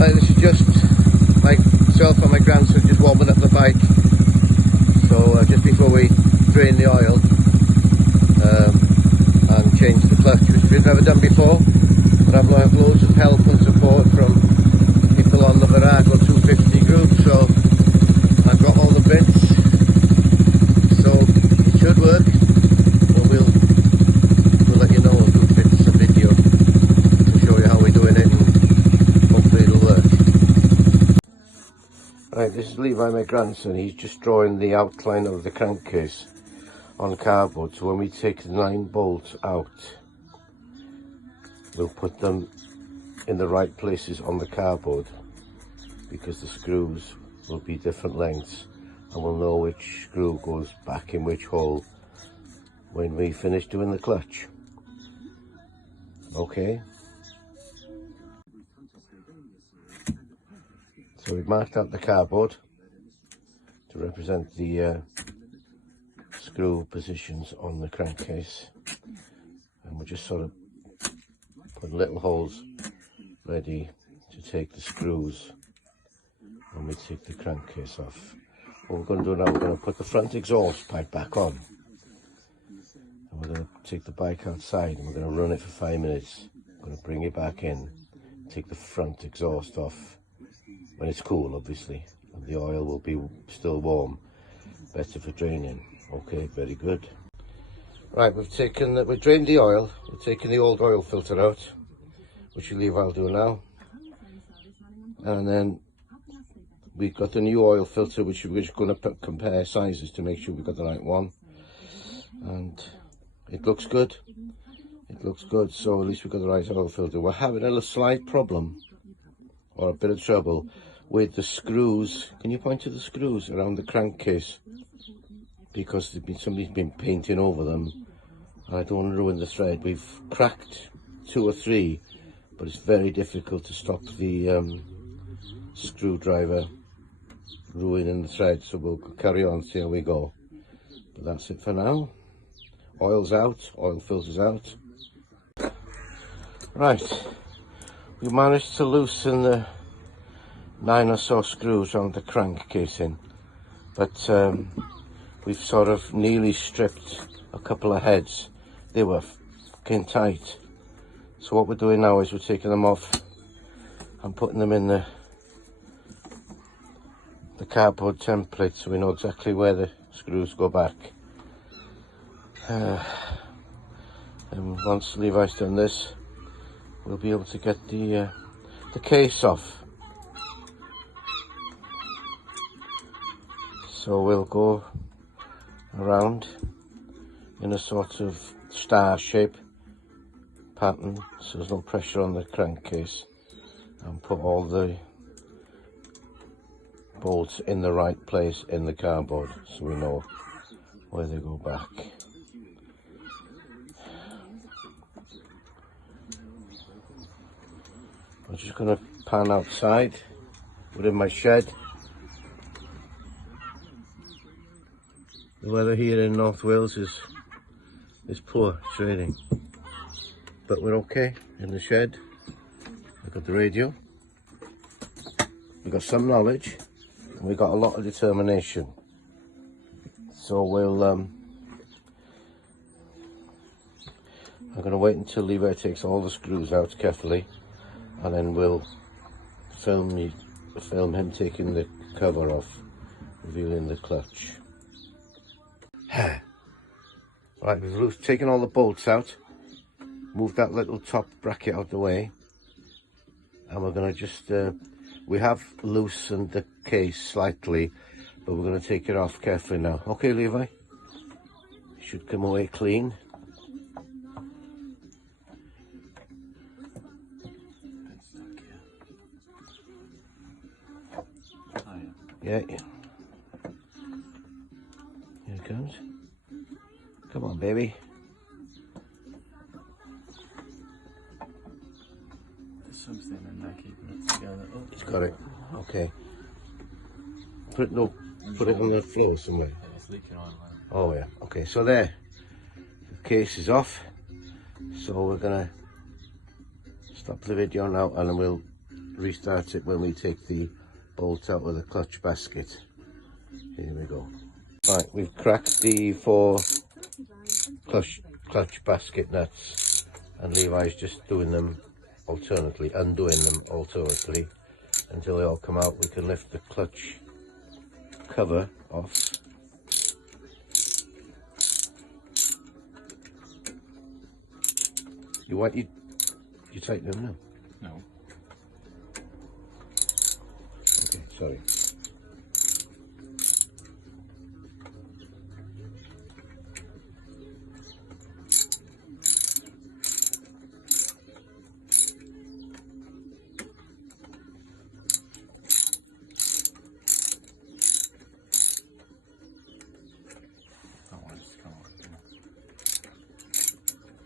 Right, this is just myself and my grandson just warming up the bike. So just before we drain the oil and change the clutch, which we've never done before, but I've had loads of help and support from people on the Virago 250 group, so I've got all the bits, so it should work. But we'll let you know. We'll do bits of video to show you how we're doing it, and hopefully it'll work. Right, this is Levi, my grandson. He's just drawing the outline of the crankcase on cardboard, so when we take the 9 bolts out, we'll put them in the right places on the cardboard, because the screws will be different lengths, and we'll know which screw goes back in which hole when we finish doing the clutch. Okay, so we've marked out the cardboard to represent the screw positions on the crankcase, and we're just sort of putting little holes ready to take the screws when we take the crankcase off. What we're going to do now, we're going to put the front exhaust pipe back on, and we're going to take the bike outside and we're going to run it for 5 minutes. We're going to bring it back in, take the front exhaust off when it's cool, obviously, and the oil will be still warm, better for draining. Okay, very good. Right, we've drained the oil. We've taken the old oil filter out, which I'll do now, and then we've got the new oil filter, which we're just going to compare sizes to make sure we've got the right one, and it looks good. It looks good, so at least we've got the right oil filter. We're having a slight problem, or a bit of trouble, with the screws. Can you point to the screws around the crankcase? Because somebody's been painting over them, and I don't want to ruin the thread. We've cracked 2 or 3, but it's very difficult to stop the screwdriver ruining the thread, so we'll carry on, see how we go. But that's it for now. Oil's out, oil filter's out. Right, we managed to loosen the 9 or so screws around the crank casing, but we've sort of nearly stripped a couple of heads. They were fucking tight. So what we're doing now is we're taking them off and putting them in the cardboard template, so we know exactly where the screws go back. And once Levi's done this, we'll be able to get the case off. So we'll go around in a sort of star shape pattern, so there's no pressure on the crankcase, and put all the bolts in the right place in the cardboard, so we know where they go back. I'm just going to pan outside. We're in my shed. The weather here in North Wales is poor, it's raining, but we're okay in the shed. We've got the radio, we've got some knowledge, and we've got a lot of determination. So I'm going to wait until Levi takes all the screws out carefully, and then we'll film him taking the cover off, revealing the clutch. Right, we've taken all the bolts out, moved that little top bracket out the way, and we're going to just, we have loosened the case slightly, but we're going to take it off carefully now. Okay, Levi? Should come away clean. Yeah. Here it comes. Come on, baby. There's something in there keeping it together. Oh, It's got it. Okay. Put it on the floor somewhere. it's leaking oil. Oh yeah. Okay. So there. The case is off. So we're gonna stop the video now, and then we'll restart it when we take the bolt out of the clutch basket. Here we go. Right, we've cracked the 4 clutch basket nuts, and Levi's just doing them alternately, undoing them alternately until they all come out. We can lift the clutch cover off. You tighten them now? No. Okay, sorry.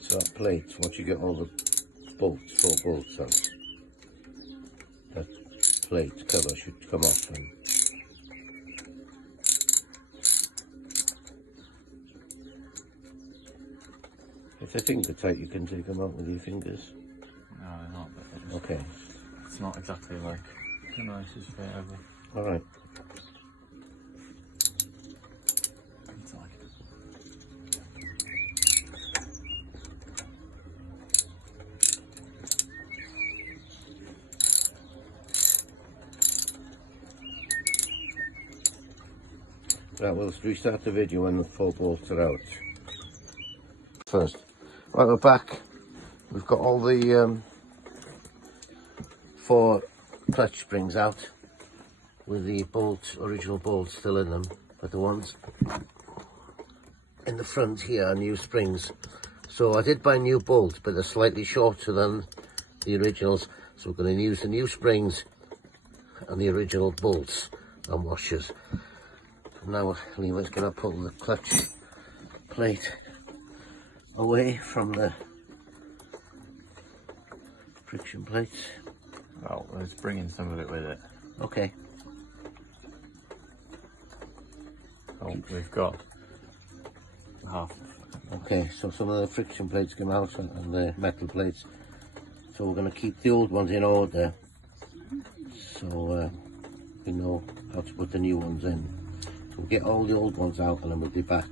So that plate, once you get all the bolts, 4 bolts out, that plate cover should come off. And if they're finger tight, you can take them out with your fingers. No, they're not, but they're just, okay. It's not exactly like the nicest fit ever. Alright. It's like Right, we'll restart the video when the 4 bolts are out. First. Right, we're back. We've got all the 4 clutch springs out with the original bolts still in them, but the ones in the front here are new springs. So I did buy new bolts, but they're slightly shorter than the originals, so we're going to use the new springs and the original bolts and washers. Now Levi's going to pull the clutch plate away from the friction plates. well, let's bring in some of it with it. Okay. Oh, we've got half. Okay, so some of the friction plates come out and the metal plates. So we're going to keep the old ones in order, so we know how to put the new ones in. So we'll get all the old ones out and then we'll be back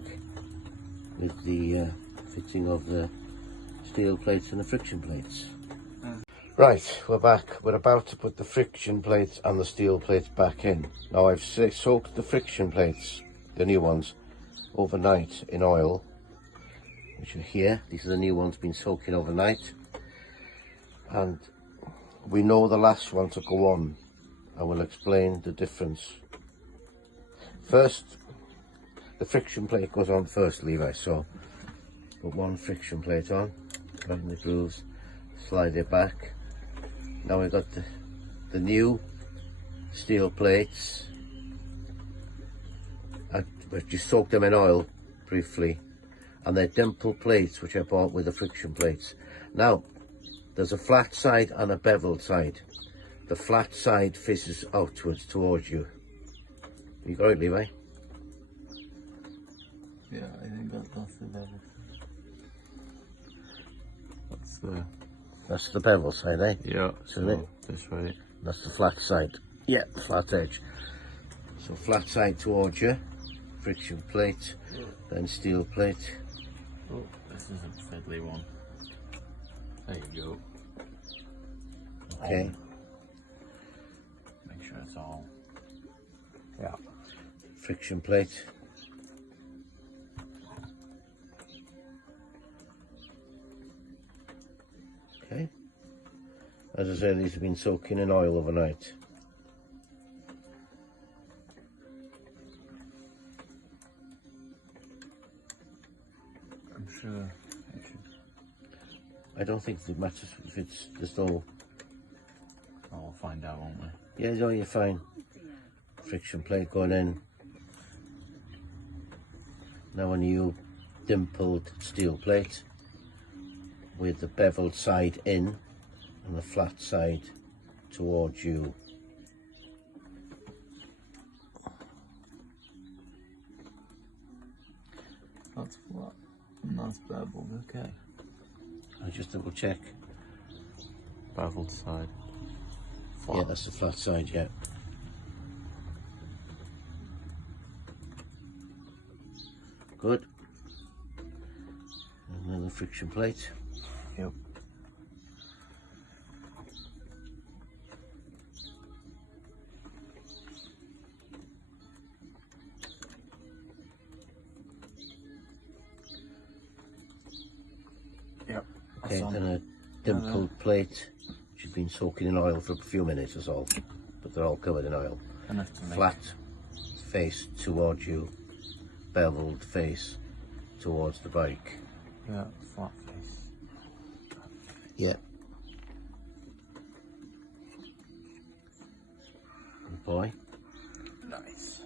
with the fitting of the steel plates and the friction plates. Right, we're back. We're about to put the friction plates and the steel plates back in. Now I've soaked the friction plates, the new ones, overnight in oil, which are here. These are the new ones been soaking overnight. And we know the last one to go on. I will explain the difference. First, the friction plate goes on first, Levi. So put 1 friction plate on, right in the grooves, slide it back. Now we've got the new steel plates. I've just soaked them in oil briefly, and they're dimple plates which I bought with the friction plates. Now there's a flat side and a beveled side. The flat side faces outwards towards you. You got it, Levi? Yeah, I think that's the bevel. That's the bevel side, eh? Yeah, so this way. That's the flat side. Yeah, flat edge. So flat side towards you, friction plate, then steel plate. Oh, this is a fiddly one. There you go. Okay. Make sure it's all. Yeah. Friction plate. Okay. As I said, these have been soaking in oil overnight. I'm sure it should. I don't think it matters if there's no. Oh, we'll find out, won't we? Yeah, no, you're fine. Friction plate going in. Now a new dimpled steel plate with the beveled side in and the flat side towards you. That's flat and that's beveled, okay. I'll just double check. Beveled side. flat. Yeah, that's the flat side, yeah. Good. And then the friction plate. Yep. Yep. Okay, then a dimpled plate, which has been soaking in oil for a few minutes or so, but they're all covered in oil. Flat face towards you, beveled face towards the bike. Yeah, flat face. Yeah. Good boy. Nice.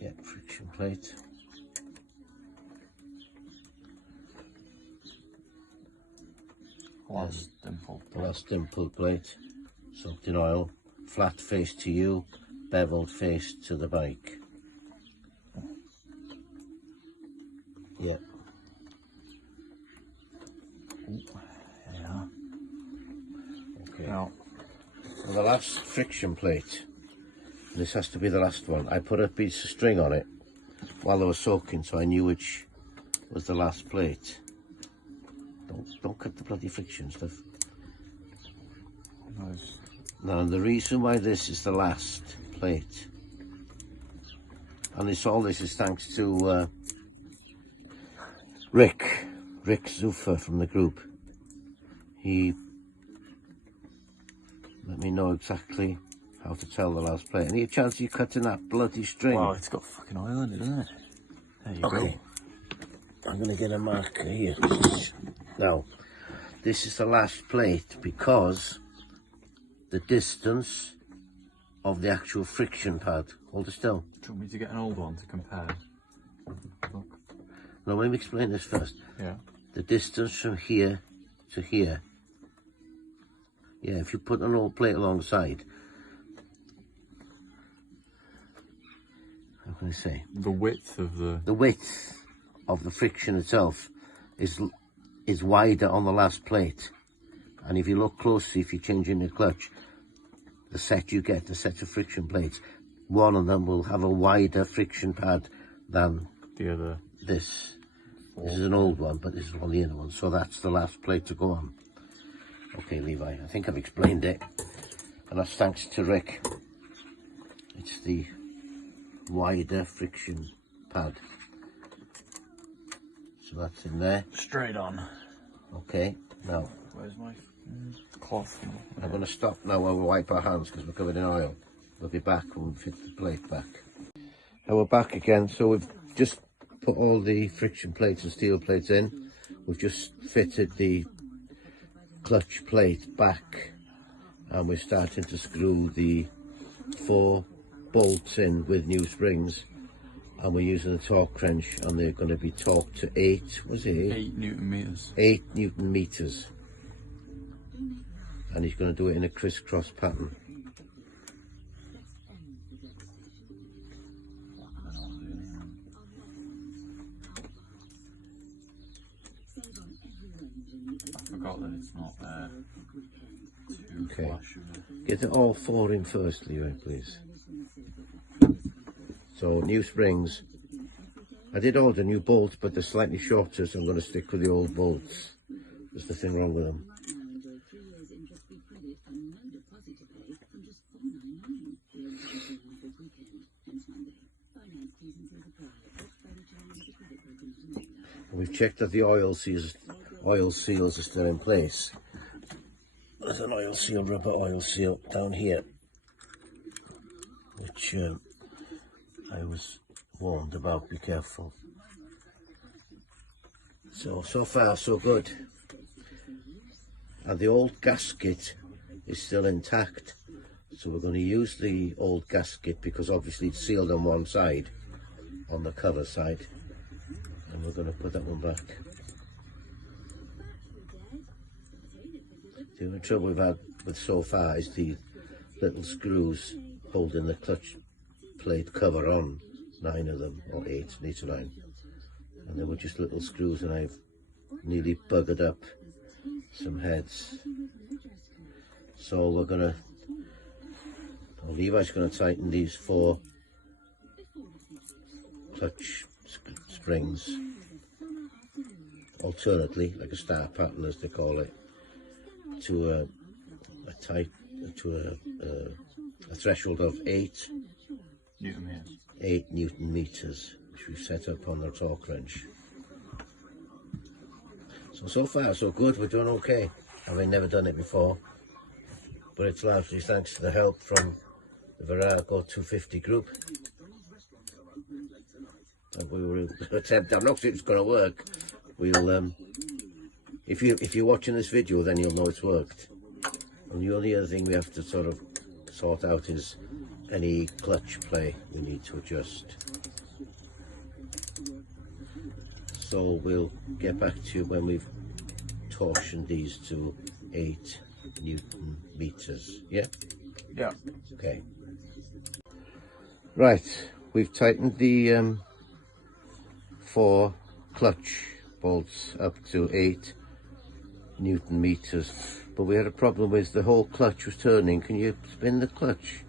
Yeah, friction plate. Last dimpled. The last dimpled plate, soaked in oil, flat face to you, beveled face to the bike. Yeah. Yeah. Okay. Now, Well, the last friction plate, this has to be the last one. I put a piece of string on it while they were soaking, so I knew which was the last plate. Don't cut the bloody friction stuff. nice. Now, the reason why this is the last plate, and all this is thanks to Rick Zuffer from the group. He let me know exactly how to tell the last plate. Any chance you cutting that bloody string? Wow, it's got fucking oil in it, doesn't it? There you go. I'm going to get a marker here. Now, this is the last plate because the distance of the actual friction pad. Hold it still. Do you want me to get an old one to compare? Look. Now, let me explain this first. Yeah. The distance from here to here. Yeah, if you put an old plate alongside, how can I say? The width of The width of the friction itself is wider on the last plate. And if you look closely, if you're changing the clutch, the set you get, the set of friction plates, one of them will have a wider friction pad than the other. This. This is an old one, but this is one of the inner ones, so that's the last plate to go on. Okay, Levi, I think I've explained it, and that's thanks to Rick. It's the wider friction pad. So that's in there. Straight on. Okay, now. Where's my cloth? I'm going to stop now while we wipe our hands because we're covered in oil. We'll be back when we fit the plate back. Now we're back again, so we've just put all the friction plates and steel plates in. We've just fitted the clutch plate back and we're starting to screw the 4 bolts in with new springs, and we're using a torque wrench and they're going to be torqued to 8 Newton meters. 8 Newton meters, and he's going to do it in a crisscross pattern. I forgot that it's not too Okay. flush. Get it all 4 in first, Leroy, please. So new springs. I did order new bolts, but they're slightly shorter, so I'm going to stick with the old bolts. There's nothing wrong with them. We've checked that the oil seals are still in place. There's an rubber oil seal down here, which I was warned about. Be careful. So far so good. And the old gasket is still intact, so we're going to use the old gasket because obviously it's sealed on one side, on the cover side, and we're going to put that one back. The only trouble we've had with so far is the little screws holding the clutch plate cover on, 9 of them, or 8, 8 or 9, and they were just little screws, and I've nearly buggered up some heads. So we're gonna, Levi's gonna tighten these 4 clutch springs alternately, like a star pattern as they call it, to a threshold of 8 Newton meters, which we've set up on the torque wrench. So far so good, we're doing okay. Having never done it before, but it's largely thanks to the help from the Virago 250 group. And we will attempt, I'm not sure it's going to work. We'll, if you're watching this video, then you'll know it's worked. And the only other thing we have to sort of sort out is any clutch play we need to adjust. So we'll get back to you when we've torsioned these to 8 Newton meters. Yeah? Yeah. Okay. Right, we've tightened the 4 clutch bolts up to 8 Newton meters, but we had a problem with the whole clutch was turning. Can you spin the clutch?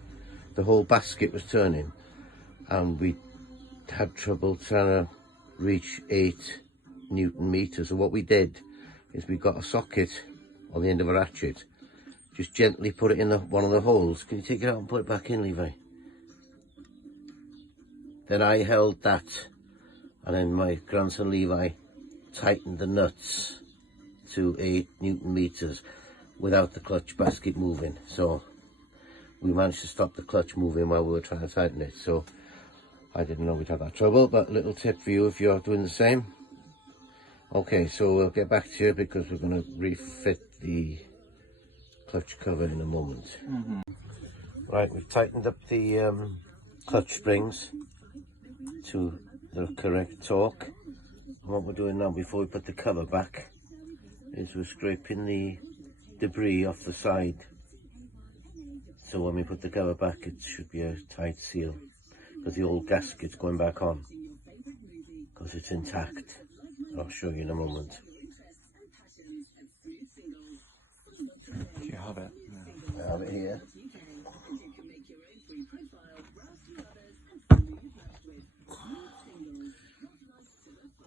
The whole basket was turning, and we had trouble trying to reach 8 Newton meters. So what we did is we got a socket on the end of a ratchet, just gently put it in one of the holes. Can you take it out and put it back in, Levi? Then I held that, and then my grandson Levi tightened the nuts to 8 Newton meters without the clutch basket moving. So we managed to stop the clutch moving while we were trying to tighten it. So I didn't know we'd have that trouble, but a little tip for you if you're doing the same. Okay, so we'll get back to you because we're going to refit the clutch cover in a moment. Right, we've tightened up the clutch springs to the correct torque. And what we're doing now before we put the cover back is we're scraping the debris off the side, so when we put the cover back it should be a tight seal, because the old gasket's going back on because it's intact. I'll show you in a moment. Do you have it? I have it here.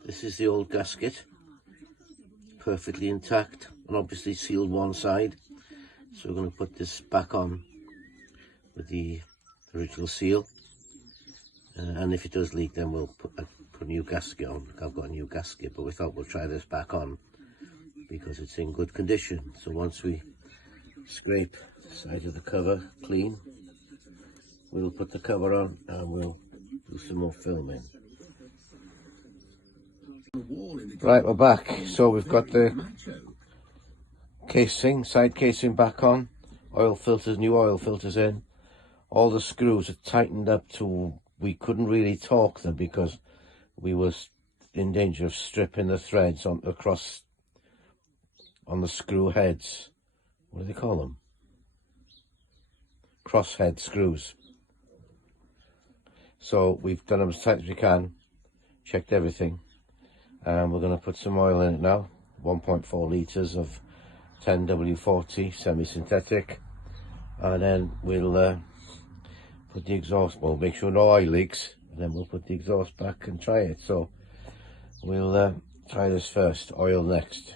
This is the old gasket, perfectly intact and obviously sealed one side. So we're going to put this back on with the original seal, and if it does leak then we'll put a new gasket on. I've got a new gasket, but we thought we'll try this back on because it's in good condition. So once we scrape the side of the cover clean, we'll put the cover on and we'll do some more filming. Right, we're back. So we've got the casing, side casing back on, oil filters, new oil filters in. All the screws are tightened up to, we couldn't really torque them because we were in danger of stripping the threads across on the screw heads. What do they call them? Crosshead screws. So we've done them as tight as we can, checked everything, and we're going to put some oil in it now. 1.4 litres of 10W40 semi-synthetic, and then we'll put the exhaust, well, make sure no oil leaks, and then we'll put the exhaust back and try it. So we'll try this first, oil next.